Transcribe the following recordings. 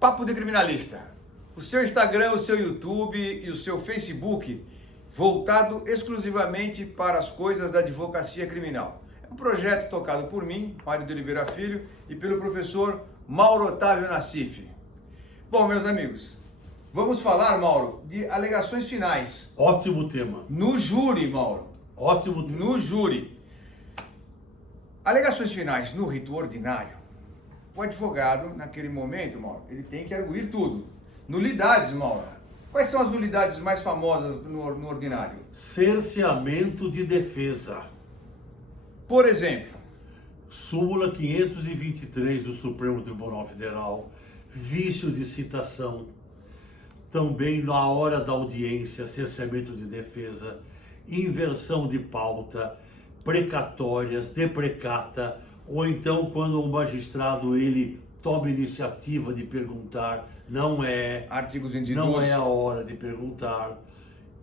Papo de Criminalista, o seu Instagram, o seu YouTube e o seu Facebook voltado exclusivamente para as coisas da advocacia criminal. É um projeto tocado por mim, Mário de Oliveira Filho, e pelo professor Mauro Otávio Nassif. Bom, meus amigos, vamos falar, Mauro, de alegações finais. Ótimo tema. No júri, Mauro. Ótimo tema. No júri. Alegações finais no rito ordinário. O advogado, naquele momento, Mauro, ele tem que arguir tudo. Nulidades, Mauro. Quais são as nulidades mais famosas no ordinário? Cerceamento de defesa. Por exemplo, Súmula 523 do Supremo Tribunal Federal, vício de citação. Também na hora da audiência, cerceamento de defesa, inversão de pauta, precatórias, deprecata, ou então quando o magistrado ele toma iniciativa de perguntar, não é a hora de perguntar,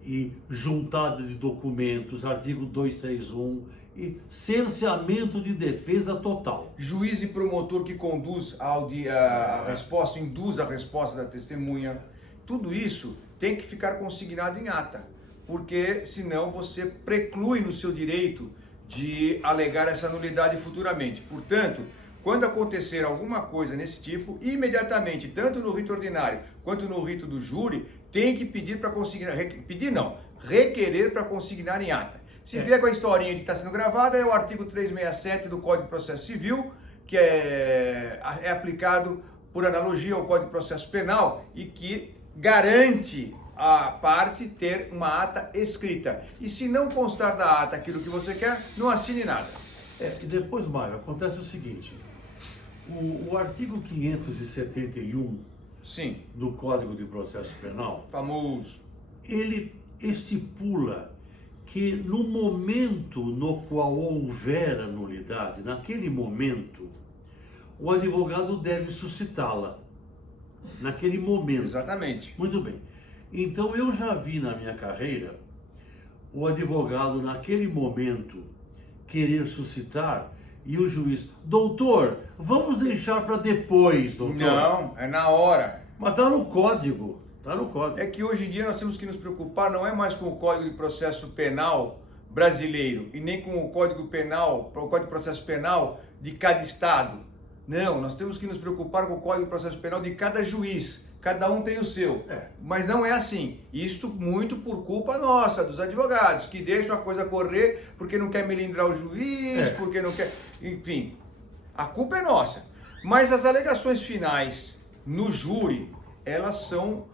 e juntada de documentos, artigo 231, e cerceamento de defesa total. Juiz e promotor que conduz a resposta, induz a resposta da testemunha, tudo isso tem que ficar consignado em ata, porque senão você preclui no seu direito de alegar essa nulidade futuramente. Portanto, quando acontecer alguma coisa nesse tipo, imediatamente, tanto no rito ordinário quanto no rito do júri, tem que pedir para consignar, requerer para consignar em ata. Se vier com a historinha de que está sendo gravada, é o artigo 367 do Código de Processo Civil, que é aplicado por analogia ao Código de Processo Penal e que garante a parte ter uma ata escrita. E se não constar da ata aquilo que você quer, não assine nada. E depois, Mário, acontece o seguinte, o artigo 571 Sim. do Código de Processo Penal, Famoso. ele estipula que no momento no qual houver a nulidade, naquele momento, o advogado deve suscitá-la. Naquele momento. Exatamente. Muito bem. Então eu já vi na minha carreira o advogado naquele momento querer suscitar e o juiz, doutor, vamos deixar para depois, doutor. Não, é na hora. Mas está no código. Está no código. É que hoje em dia nós temos que nos preocupar não é mais com o Código de Processo Penal brasileiro e nem com o Código Penal, o Código de Processo Penal de cada estado. Não, nós temos que nos preocupar com o Código de Processo Penal de cada juiz. Cada um tem o seu. Mas não é assim. Isto muito por culpa nossa, dos advogados, que deixam a coisa correr porque não quer melindrar o juiz, porque não quer... Enfim, a culpa é nossa. Mas as alegações finais no júri, elas são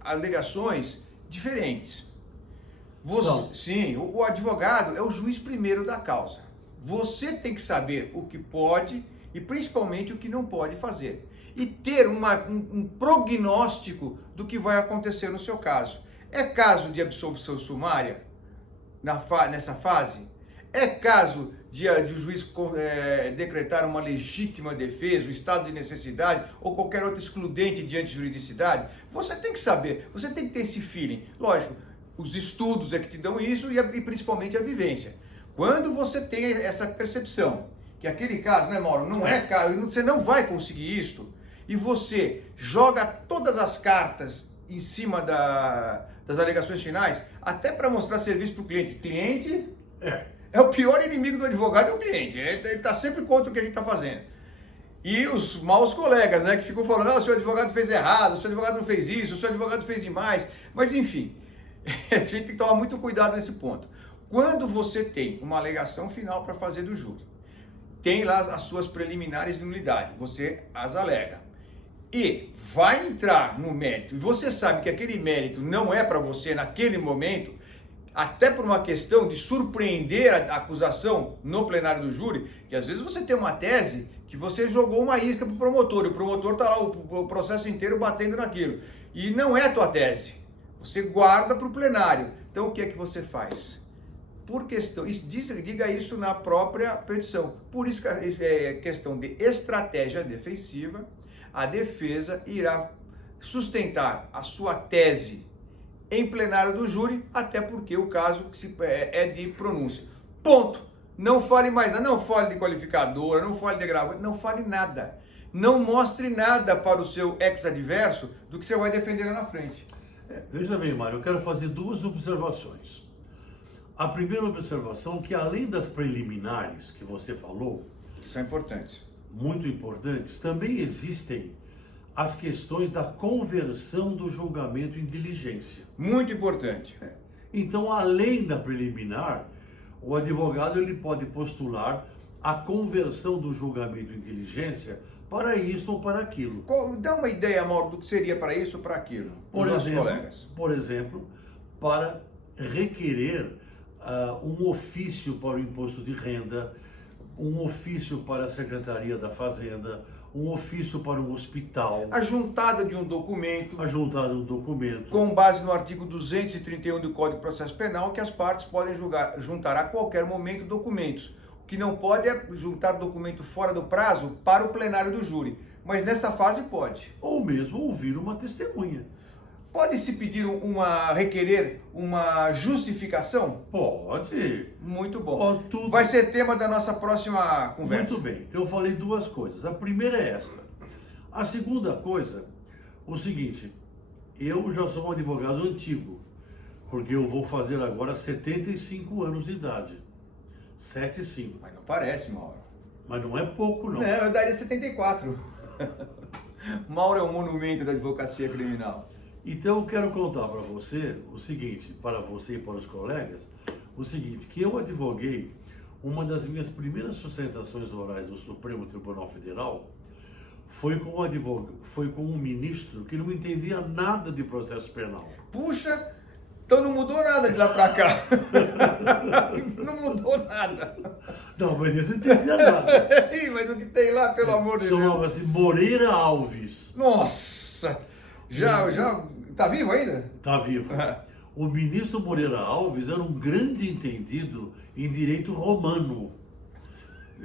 alegações diferentes. Sim, o advogado é o juiz primeiro da causa. Você tem que saber o que pode e principalmente o que não pode fazer. E ter um prognóstico do que vai acontecer no seu caso. É caso de absolvição sumária nessa fase? É caso de o juiz decretar uma legítima defesa, o estado de necessidade ou qualquer outro excludente diante de juridicidade? Você tem que saber, você tem que ter esse feeling. Lógico, os estudos é que te dão isso e principalmente a vivência. Quando você tem essa percepção que aquele caso, né, Mauro, não é caso, você não vai conseguir isto, e você joga todas as cartas em cima das alegações finais, até para mostrar serviço para o cliente. Cliente é o pior inimigo do advogado, é o cliente. Ele está sempre contra o que a gente está fazendo. E os maus colegas, né, que ficam falando, o seu advogado fez errado, o seu advogado não fez isso, o seu advogado fez demais. Mas enfim, a gente tem que tomar muito cuidado nesse ponto. Quando você tem uma alegação final para fazer do júri, tem lá as suas preliminares de nulidade, você as alega. E vai entrar no mérito, e você sabe que aquele mérito não é para você naquele momento, até por uma questão de surpreender a acusação no plenário do júri, que às vezes você tem uma tese que você jogou uma isca para o promotor, e o promotor está lá o processo inteiro batendo naquilo, e não é a tua tese, você guarda para o plenário. Então o que é que você faz? Por questão, diga isso na própria petição, por isso que é questão de estratégia defensiva, a defesa irá sustentar a sua tese em plenário do júri, até porque o caso é de pronúncia. Ponto. Não fale mais nada, não fale de qualificadora, não fale de agravante, não fale nada. Não mostre nada para o seu ex-adverso do que você vai defender lá na frente. Veja bem, Mário, eu quero fazer duas observações. A primeira observação é que, além das preliminares que você falou, Que são importantes. muito importantes, também existem as questões da conversão do julgamento em diligência. Muito importante. Então, além da preliminar, o advogado ele pode postular a conversão do julgamento em diligência para isto ou para aquilo. Dá uma ideia, Mauro, do que seria para isso ou para aquilo, para os nossos colegas. Por exemplo, para requerer um ofício para o imposto de renda, um ofício para a Secretaria da Fazenda, um ofício para um hospital. A juntada de um documento, Com base no artigo 231 do Código de Processo Penal, que as partes podem juntar a qualquer momento documentos. O que não pode é juntar documento fora do prazo para o plenário do júri. Mas nessa fase pode. Ou mesmo ouvir uma testemunha. Pode-se pedir requerer uma justificação? Pode. Muito bom. Ó, tudo. Vai ser tema da nossa próxima conversa. Muito bem. Então eu falei duas coisas. A primeira é esta. A segunda coisa, o seguinte, eu já sou um advogado antigo, porque eu vou fazer agora 75 anos de idade. 75. Mas não parece, Mauro. Mas não é pouco, não. Não, eu daria 74. Mauro é um monumento da advocacia criminal. Então eu quero contar para você o seguinte, para você e para os colegas, o seguinte, que eu advoguei uma das minhas primeiras sustentações orais no Supremo Tribunal Federal foi com um ministro que não entendia nada de processo penal. Puxa, então não mudou nada de lá pra cá. Não mudou nada. Não, mas isso não entendia nada. Ih, mas o que tem lá, pelo amor de Deus? Chamava-se Moreira Alves. Nossa! Já tá vivo ainda? Tá vivo. O ministro Moreira Alves era um grande entendido em direito romano.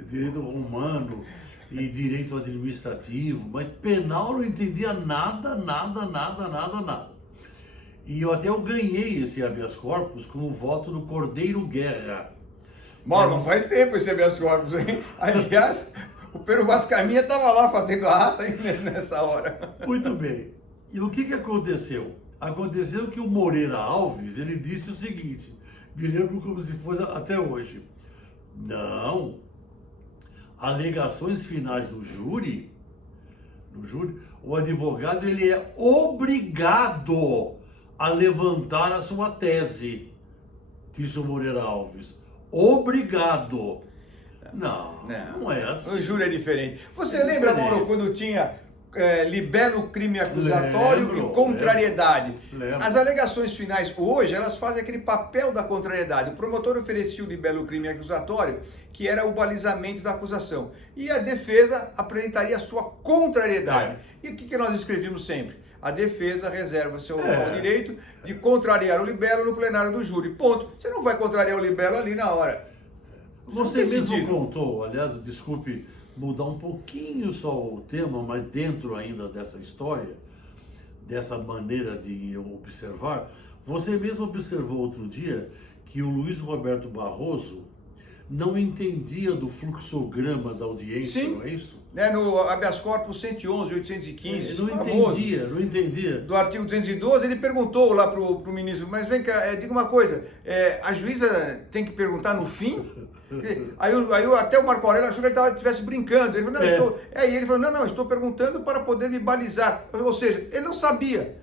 Direito romano e direito administrativo, mas penal não entendia nada. E eu ganhei esse habeas corpus com o voto do Cordeiro Guerra. Mauro, não faz tempo esse habeas corpus, hein? Aliás, o Pero Vascaminha estava lá fazendo a ata nessa hora. Muito bem. E o que aconteceu? Aconteceu que o Moreira Alves, ele disse o seguinte, me lembro como se fosse até hoje. Não, alegações finais do júri, o advogado ele é obrigado a levantar a sua tese, disse o Moreira Alves. Obrigado. Não é assim. O júri é diferente. Você lembra, Mauro, quando tinha libelo crime acusatório e contrariedade? Lembro. As alegações finais hoje, elas fazem aquele papel da contrariedade. O promotor oferecia o libelo crime acusatório, que era o balizamento da acusação. E a defesa apresentaria a sua contrariedade. E o que nós escrevíamos sempre? A defesa reserva seu direito de contrariar o libelo no plenário do júri. Ponto. Você não vai contrariar o libelo ali na hora. Você mesmo contou, aliás, desculpe mudar um pouquinho só o tema, mas dentro ainda dessa história, dessa maneira de observar, você mesmo observou outro dia que o Luiz Roberto Barroso não entendia do fluxograma da audiência, Sim. Não é isso? No habeas corpus 111, 815, Não entendia. Do artigo 212, ele perguntou lá pro ministro, mas vem cá, diga uma coisa, a juíza tem que perguntar no fim? Aí até o Marco Aurélio achou que ele estivesse brincando. Ele falou, ele falou, estou perguntando para poder me balizar. Ou seja, ele não sabia.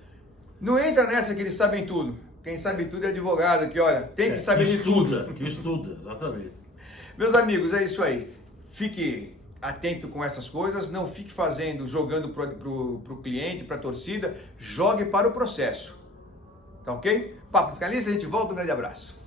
Não entra nessa que eles sabem tudo. Quem sabe tudo é advogado, que olha, tem que saber de tudo. Que estuda, exatamente. Meus amigos, é isso aí. Fique atento com essas coisas, não fique jogando pro cliente, para a torcida, jogue para o processo. Tá ok? Papo de Canalice, a gente volta, um grande abraço.